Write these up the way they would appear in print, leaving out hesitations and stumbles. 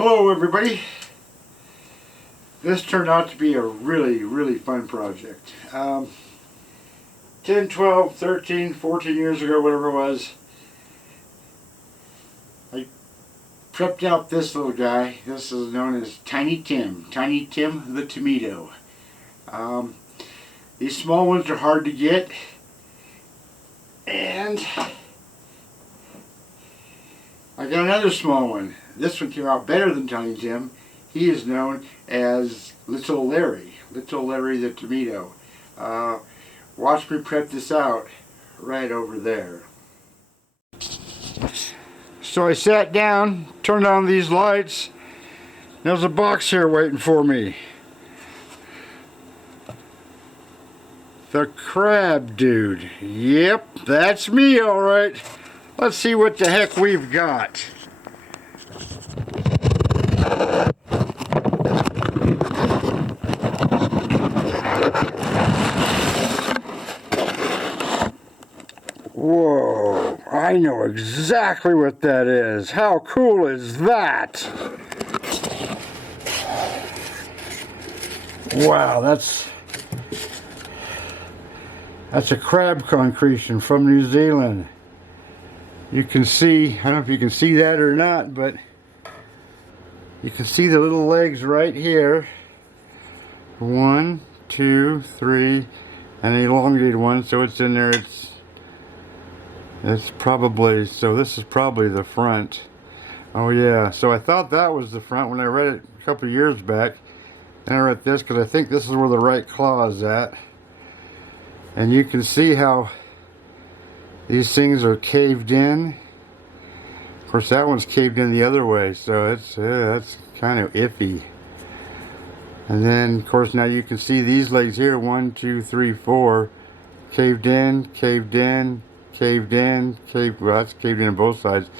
Hello everybody. This turned out to be a really fun project. 10, 12, 13, 14 years ago, whatever it was, I prepped out this little guy. This is known as Tiny Tim the Tomato. These small ones are hard to get, and I got another small one. This one came out better than Tiny Tim. He is known as Little Larry the Tomato. Watch me prep this out right over there. So I sat down, turned on these lights. There's a box here waiting for me. The crab dude. Yep, that's me, alright. Let's see what the heck we've got. Whoa, I know exactly what that is. How cool is that? Wow, that's a crab concretion from New Zealand. You can see, I don't know if you can see that or not, but you can see the little legs right here. 1, 2, 3, and an elongated one, so it's in there. It's probably, so this is probably the front. Oh yeah, so I thought that was the front when I read it a couple of years back. And I read this because I think this is where the right claw is at. And you can see how these things are caved in. Of course, that one's caved in the other way, so that's kind of iffy. And then, of course, now you can see these legs here, 1, 2, 3, 4, caved in, caved in, caved in, caved. Well, that's caved in on both sides.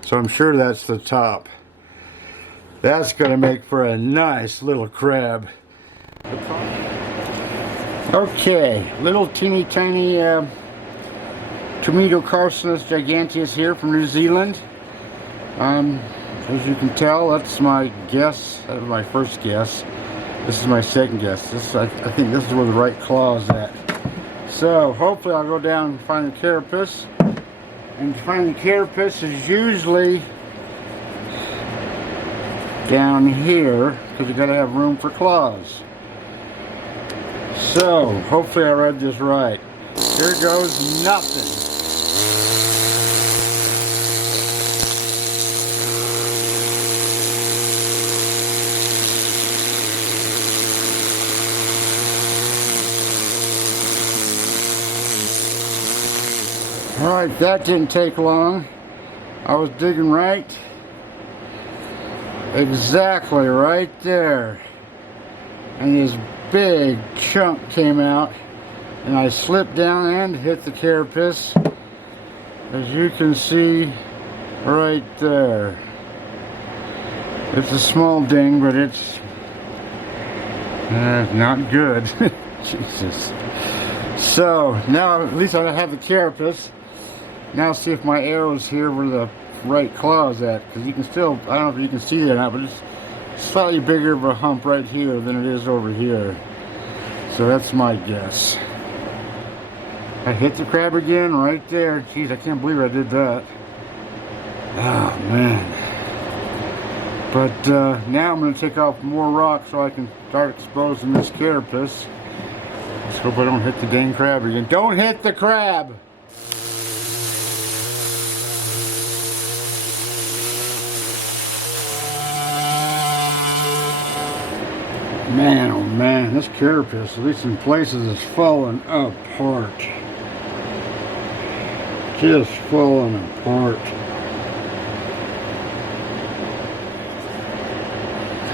So I'm sure that's the top. That's going to make for a nice little crab. Okay, little teeny tiny Tomato-Carcinus giganteus here from New Zealand. As you can tell, that's my guess. That was my first guess. This is my second guess. I think this is where the right claw is at. So hopefully I'll go down and find the carapace. And to find the carapace is usually down here, because you gotta have room for claws. So hopefully I read this right. Here goes nothing. Alright, that didn't take long. I was digging right. Exactly right there. And this big chunk came out. And I slipped down and hit the carapace. As you can see right there. It's a small ding, but it's not good. Jesus. So, now at least I have the carapace. Now see if my arrow's here where the right claw is at, because you can still, I don't know if you can see that or not, but it's slightly bigger of a hump right here than it is over here. So that's my guess. I hit the crab again right there. Jeez, I can't believe I did that. Oh man. But now I'm going to take off more rock so I can start exposing this carapace. Let's hope I don't hit the dang crab again. Don't hit the crab! Man, oh man, this carapace, at least in places, is falling apart. Just falling apart.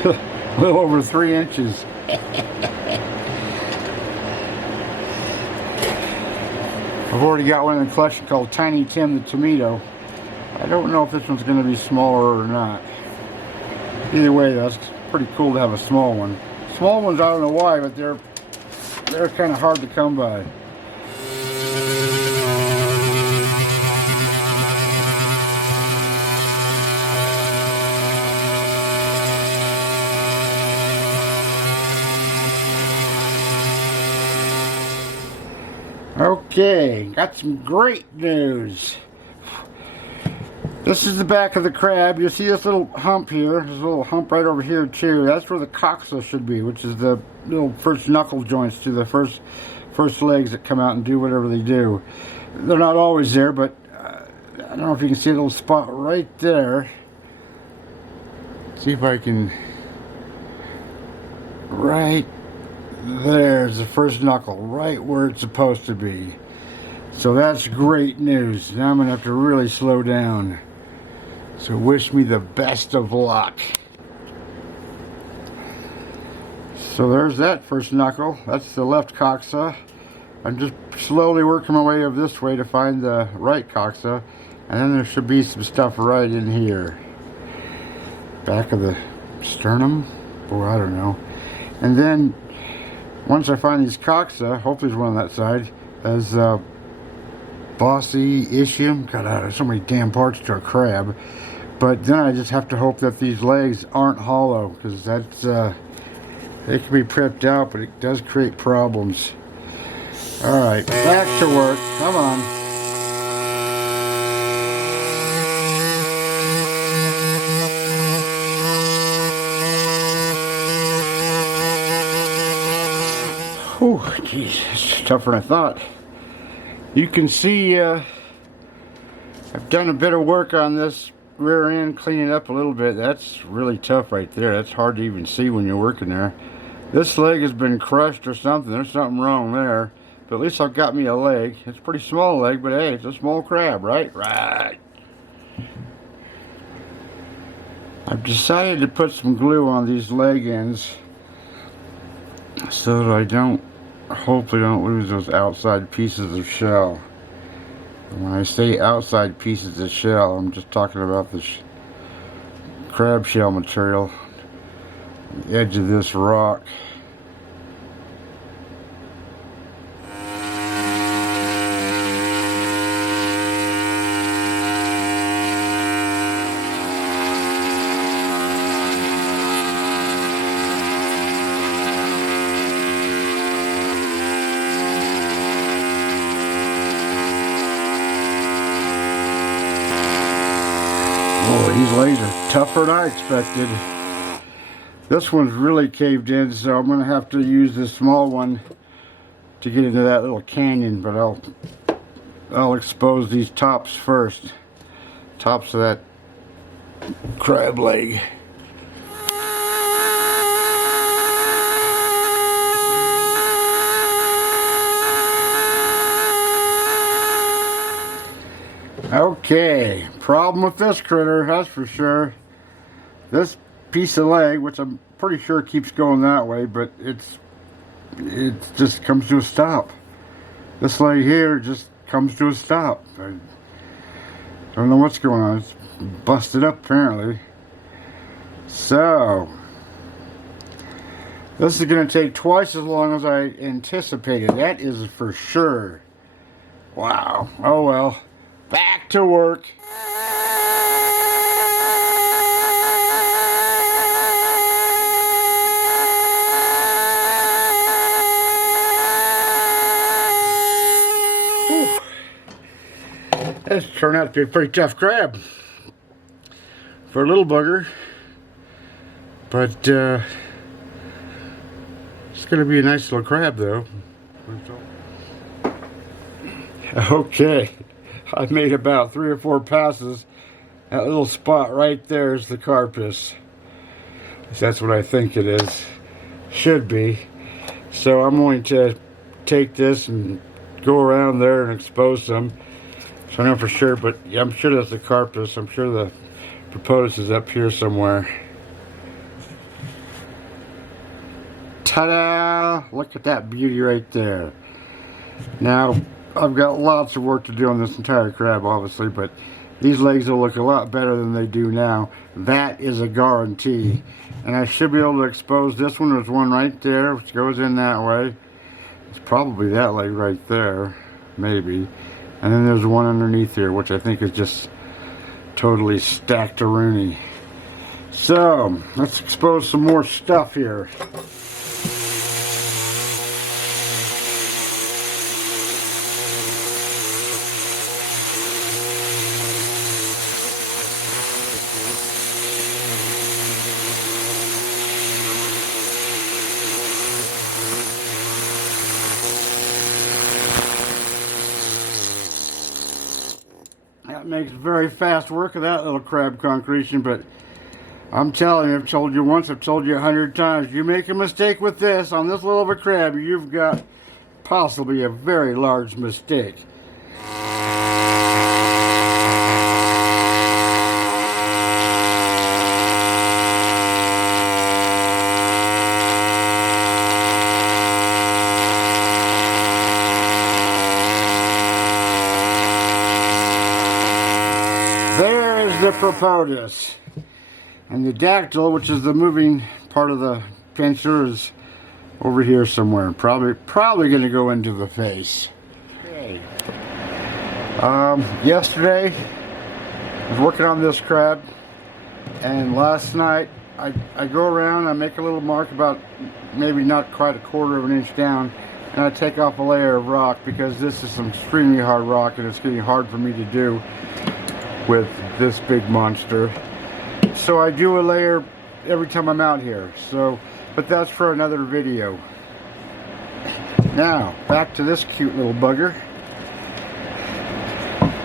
A little over 3 inches. I've already got one in the collection called Tiny Tim the Tomato. I don't know if this one's going to be smaller or not. Either way, that's pretty cool to have a small one. Small ones, I don't know why, but they're kind of hard to come by. Okay, got some great news. This is the back of the crab. You see this little hump here. There's a little hump right over here too. That's where the coxa should be, which is the little first knuckle joints to the first legs that come out and do whatever they do. They're not always there, but I don't know if you can see a little spot right there. See if I can. Right there's the first knuckle, right where it's supposed to be. So that's great news. Now I'm gonna have to really slow down. So wish me the best of luck. So there's that first knuckle. That's the left coxa. I'm just slowly working my way over this way to find the right coxa. And then there should be some stuff right in here. Back of the sternum? Boy, I don't know. And then, once I find these coxa, hopefully there's one on that side, there's bossy ischium. God, there's so many damn parts to a crab. But then I just have to hope that these legs aren't hollow, because that's, they can be prepped out, but it does create problems. Alright, back to work. Come on. Oh, geez, it's tougher than I thought. You can see I've done a bit of work on this rear end, cleaning it up a little bit. That's really tough right there. That's hard to even see when you're working there. This leg has been crushed or something. There's something wrong there. But at least I've got me a leg. It's a pretty small leg, but hey, it's a small crab, right? Right. I've decided to put some glue on these leg ends so that I hopefully don't lose those outside pieces of shell. And when I say outside pieces of shell, I'm just talking about the crab shell material, the edge of this rock. Oh, these legs are tougher than I expected. This one's really caved in, so I'm going to have to use this small one to get into that little canyon, but I'll expose these tops first. Tops of that crab leg. Okay, problem with this critter, that's for sure. This piece of leg, which I'm pretty sure keeps going that way, but it just comes to a stop. This leg here just comes to a stop. I don't know what's going on. It's busted up apparently. So this is going to take twice as long as I anticipated. That is for sure. Wow. Oh well. Back to work. Whew. This turned out to be a pretty tough crab for a little bugger, but it's going to be a nice little crab though. Okay. I made about 3 or 4 passes. That little spot right there is the carpus. That's what I think it is. Should be. So I'm going to take this and go around there and expose some. So I know for sure, but yeah, I'm sure that's the carpus. I'm sure the propolis is up here somewhere. Ta-da! Look at that beauty right there. Now, I've got lots of work to do on this entire crab, obviously, but these legs will look a lot better than they do now. That is a guarantee. And I should be able to expose this one. There's one right there, which goes in that way. It's probably that leg right there, maybe. And then there's one underneath here, which I think is just totally stacked to Rooney. So, let's expose some more stuff here. makes very fast work of that little crab concretion, but I'm telling you, I've told you once, I've told you 100 times, you make a mistake with this, on this little of a crab, you've got possibly a very large mistake. There is the Propolis. And the dactyl, which is the moving part of the pincher, is over here somewhere. Probably going to go into the face. Okay. Yesterday, I was working on this crab, and last night I go around, I make a little mark about maybe not quite a quarter of an inch down, and I take off a layer of rock because this is some extremely hard rock, and it's getting hard for me to do with this big monster. So I do a layer every time I'm out here. But that's for another video. Now, back to this cute little bugger.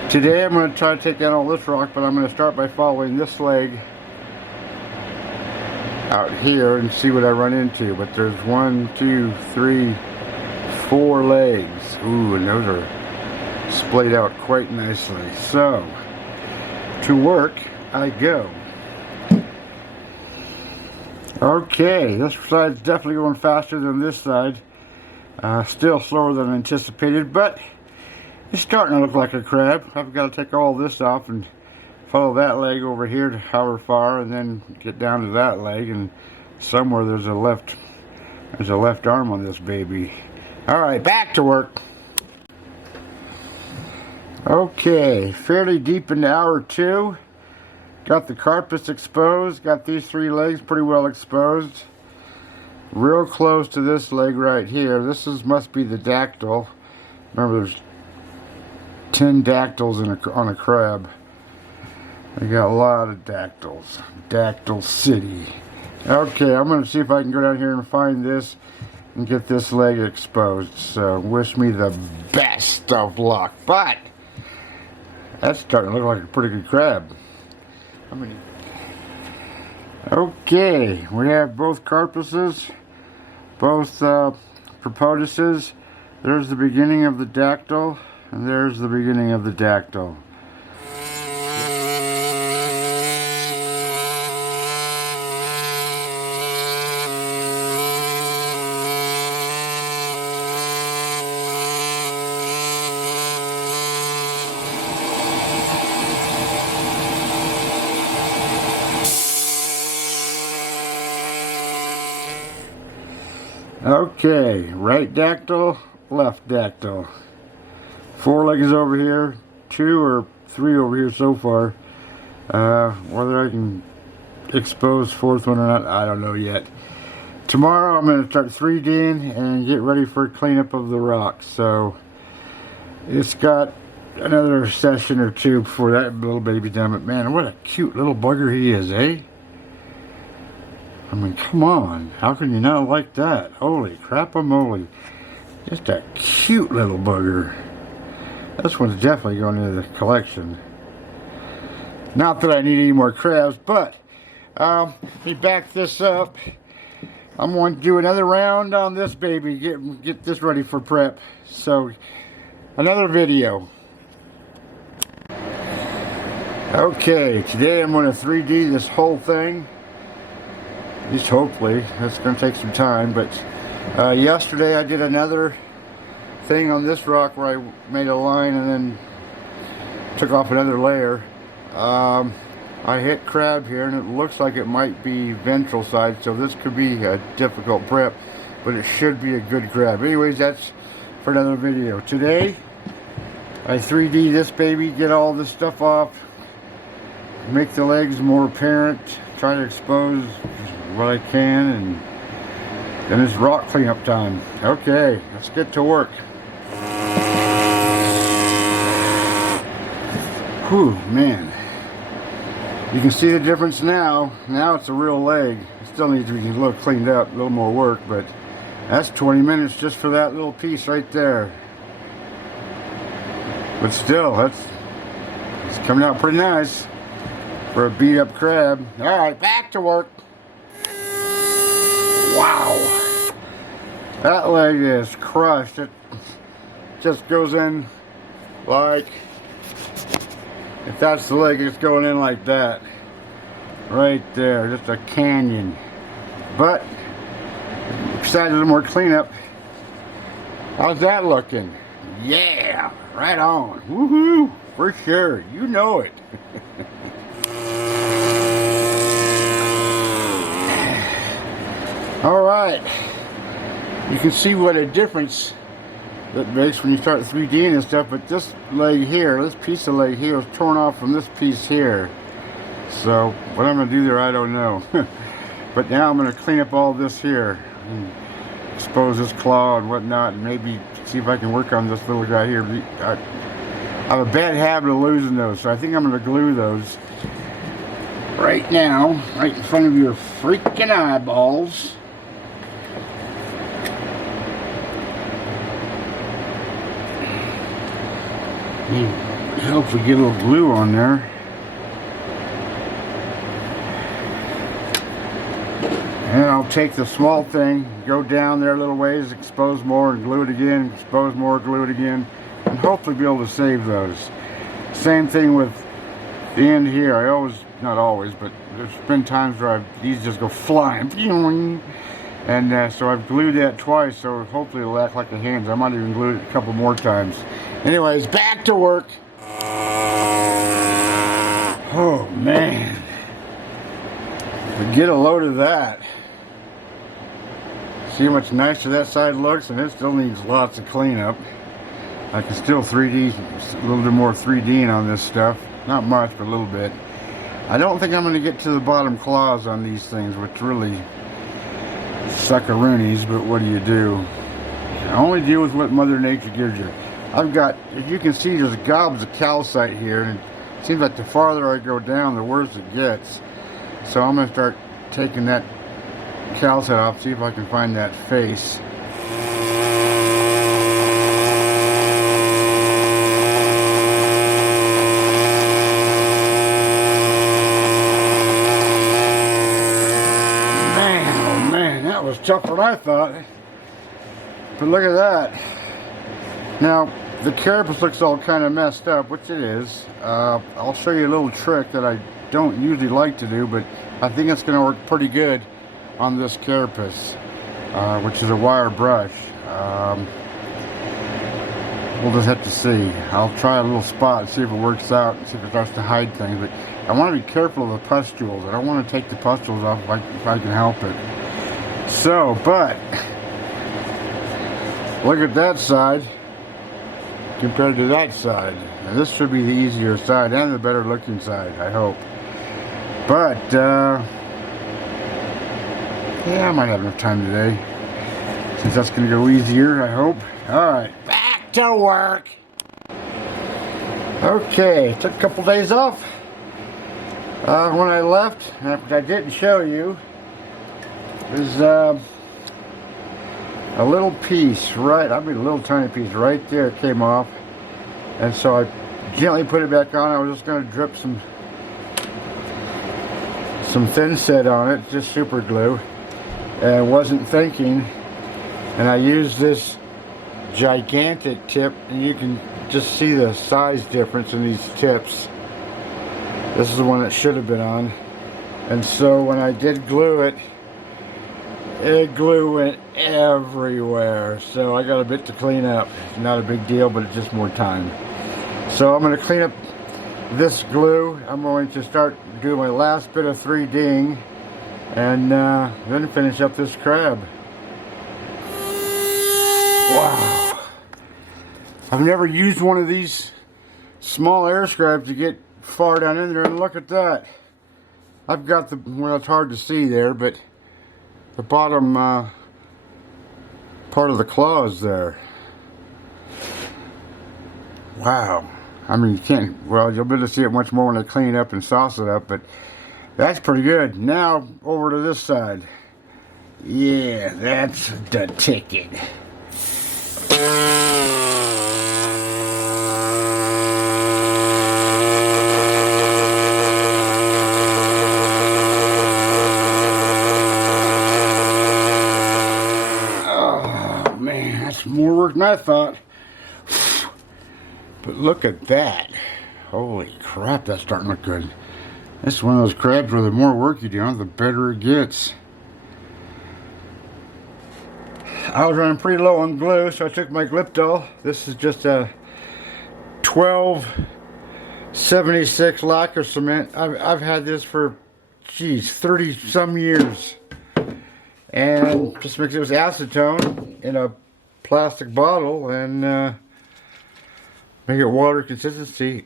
Today I'm going to try to take down all this rock, but I'm going to start by following this leg out here and see what I run into. But there's 1, 2, 3, 4 legs. Ooh, and those are splayed out quite nicely. So, to work I go. Okay, this side's definitely going faster than this side. Still slower than anticipated, but it's starting to look like a crab. I've got to take all this off and follow that leg over here to however far, and then get down to that leg, and somewhere there's a left arm on this baby. Alright, back to work. Okay, fairly deep into hour 2. Got the carpus exposed, got these 3 legs pretty well exposed. Real close to this leg right here. This must be the dactyl. Remember, there's 10 dactyls on a crab. They got a lot of dactyls. Dactyl City. Okay, I'm going to see if I can go down here and find this and get this leg exposed. So, wish me the best of luck. But, that's starting to look like a pretty good crab. Okay, we have both carpuses, both Propolises. There's the beginning of the dactyl, and there's the beginning of the dactyl. Okay, right dactyl, left dactyl. 4 legs over here, 2 or 3 over here so far. Whether I can expose 4th one or not, I don't know yet. Tomorrow I'm going to start 3D'ing and get ready for cleanup of the rocks. So it's got another session or 2 before that little baby's done. But man, what a cute little bugger he is, eh? I mean, come on. How can you not like that? Holy crap-a-moly. Just a cute little bugger. This one's definitely going into the collection. Not that I need any more crabs, but let me back this up. I'm going to do another round on this baby. Get this ready for prep. So, another video. Okay, today I'm going to 3D this whole thing. At least hopefully. That's going to take some time, but yesterday I did another thing on this rock where I made a line and then took off another layer. I hit crab here and it looks like it might be ventral side, so this could be a difficult prep, but it should be a good crab. Anyways, that's for another video. Today I 3D this baby, get all this stuff off, make the legs more apparent, try to expose what I can, and then it's rock cleanup time. Okay, let's get to work. Whew, man. You can see the difference now. Now it's a real leg. It still needs to be a little cleaned up, a little more work, but that's 20 minutes just for that little piece right there. But still, it's coming out pretty nice for a beat up crab. Alright, back to work. Wow. That leg is crushed. It just goes in like, if that's the leg, it's going in like that. Right there, just a canyon. But, besides a little more cleanup, how's that looking? Yeah, right on. Woohoo, for sure, you know it. Alright, you can see what a difference that makes when you start 3D'ing and stuff, but this leg here, this piece of leg here is torn off from this piece here. So, what I'm going to do there, I don't know. But now I'm going to clean up all this here, and expose this claw and whatnot, and maybe see if I can work on this little guy here. I have a bad habit of losing those, so I think I'm going to glue those right now, right in front of your freaking eyeballs. Hopefully get a little glue on there. And I'll take the small thing, go down there a little ways, expose more and glue it again, expose more, glue it again, and hopefully be able to save those. Same thing with the end here. I always, not always, but there's been times where these just go flying. And so I've glued that twice, so hopefully it'll act like a hinge. I might even glue it a couple more times. Anyways, back to work. Oh man. Get a load of that. See how much nicer that side looks, and it still needs lots of cleanup. I can still 3D, a little bit more 3D'ing on this stuff. Not much, but a little bit. I don't think I'm going to get to the bottom claws on these things, which really suckaroonies, but what do you do? I only deal with what Mother Nature gives you. I've got, as you can see, there's gobs of calcite here, and it seems like the farther I go down, the worse it gets. So I'm going to start taking that calcite off, see if I can find that face. Man, oh man, that was tougher than I thought. But look at that. Now, the carapace looks all kind of messed up, which it is. I'll show you a little trick that I don't usually like to do, but I think it's going to work pretty good on this carapace, which is a wire brush. We'll just have to see. I'll try a little spot and see if it works out, and see if it starts to hide things. But I want to be careful of the pustules. I don't want to take the pustules off if I can help it. So, but look at that side compared to that side. Now, this should be the easier side and the better looking side, I hope. But, yeah, I might have enough time today, since that's going to go easier, I hope. Alright, back to work! Okay, took a couple days off. When I left, which I didn't show you, is a little piece, right, I mean a little tiny piece right there came off. And so I gently put it back on. I was just going to drip some thin set on it, just super glue, and wasn't thinking, and I used this gigantic tip, and you can just see the size difference in these tips. This is the one that should have been on, and so when I did glue it, glue went everywhere, so I got a bit to clean up. Not a big deal, but it's just more time. So I'm going to clean up this glue. I'm going to start doing my last bit of 3D'ing, and then finish up this crab. Wow. I've never used one of these small air scribes to get far down in there, and look at that. I've got the, well, it's hard to see there, but the bottom part of the claw is there. Wow. I mean, you can't, well, you'll be able to see it much more when I clean it up and sauce it up, but that's pretty good. Now, over to this side. Yeah, that's the ticket. work than I thought. But look at that. Holy crap, that's starting to look good. This is one of those crabs where the more work you do on it, the better it gets. I was running pretty low on glue, so I took my Gliptol. This is just a 1276 lacquer cement. I've had this for, geez, 30 some years. And just mix it with acetone in a plastic bottle and make it water consistency.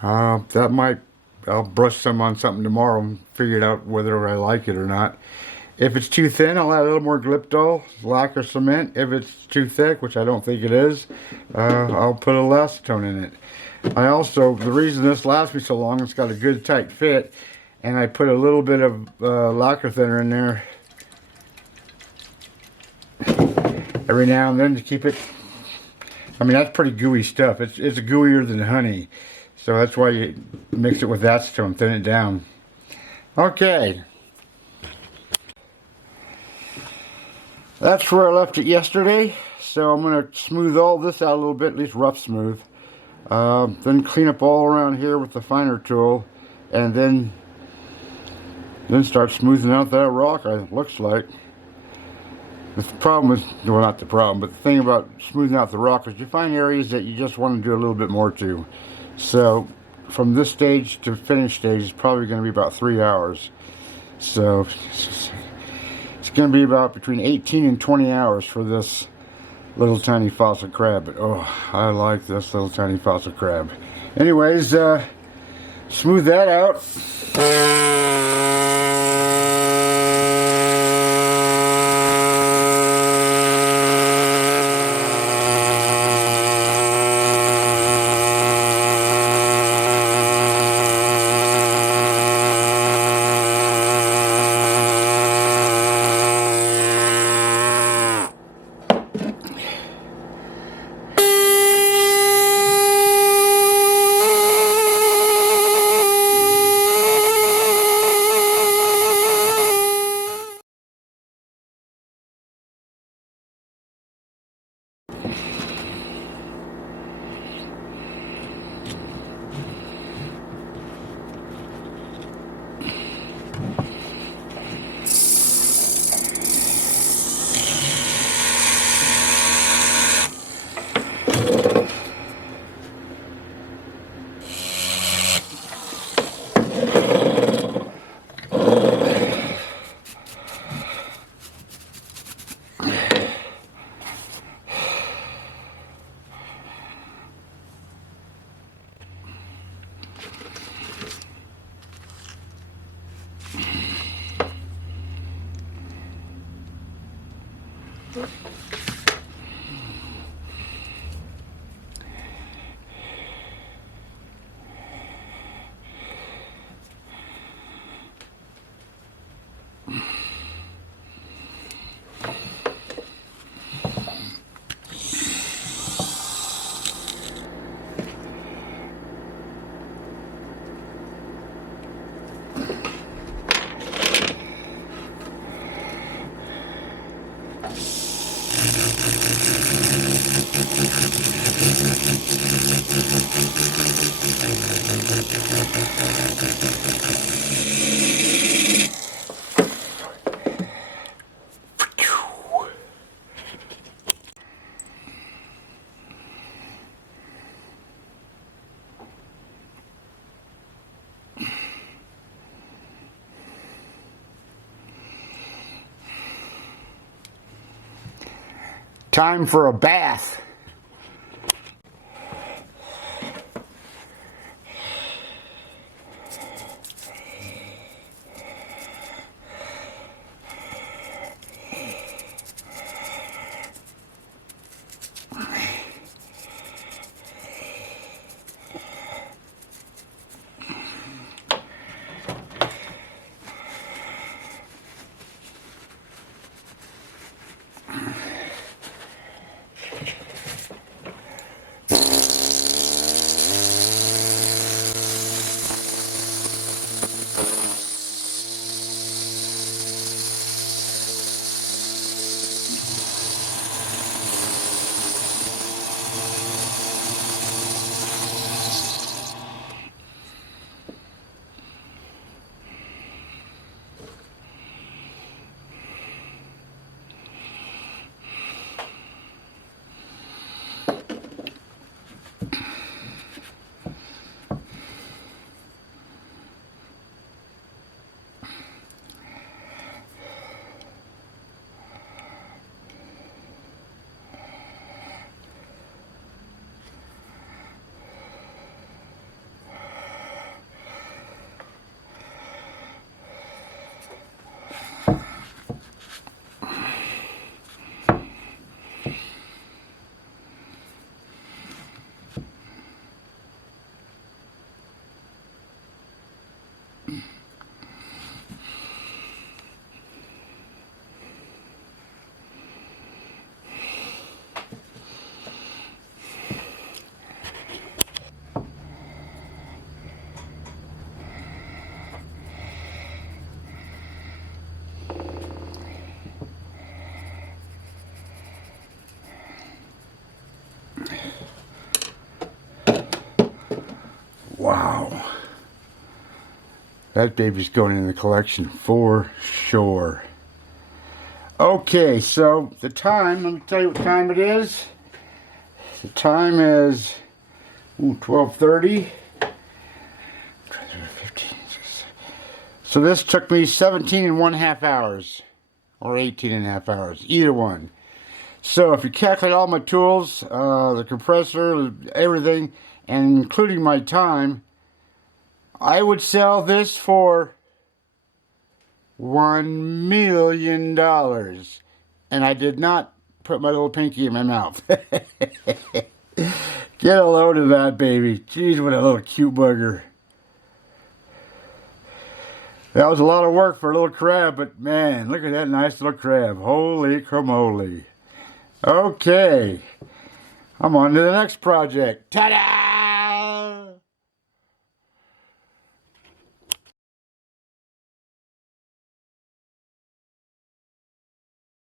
That might, I'll brush some on something tomorrow and figure it out whether I like it or not. If it's too thin, I'll add a little more Gliptol, lacquer cement. If it's too thick, which I don't think it is, I'll put a little acetone in it. I also, the reason this lasts me so long, it's got a good tight fit, and I put a little bit of lacquer thinner in there every now and then to keep it. I mean, that's pretty gooey stuff. It's gooier than honey, so that's why you mix it with acetone, thin it down. Okay. That's where I left it yesterday, so I'm going to smooth all this out a little bit, at least rough smooth. Then clean up all around here with the finer tool, and then start smoothing out that rock, it looks like. The problem is, well, not the problem, but the thing about smoothing out the rock is you find areas that you just want to do a little bit more to. So from this stage to finish stage is probably going to be about 3 hours. So it's going to be about between 18 and 20 hours for this little tiny fossil crab. But oh, I like this little tiny fossil crab. Anyways, smooth that out. Time for a bath. Wow. That baby's going in the collection for sure. Okay, so the time, let me tell you what time it is. The time is 12:30. So this took me 17.5 hours, or 18.5 hours, either one. So if you calculate all my tools, the compressor, everything, and including my time, I would sell this for $1 million. And I did not put my little pinky in my mouth. Get a load of that, baby. Jeez, what a little cute bugger. That was a lot of work for a little crab, but man, look at that nice little crab. Holy cramoly. Okay. I'm on to the next project. Ta-da!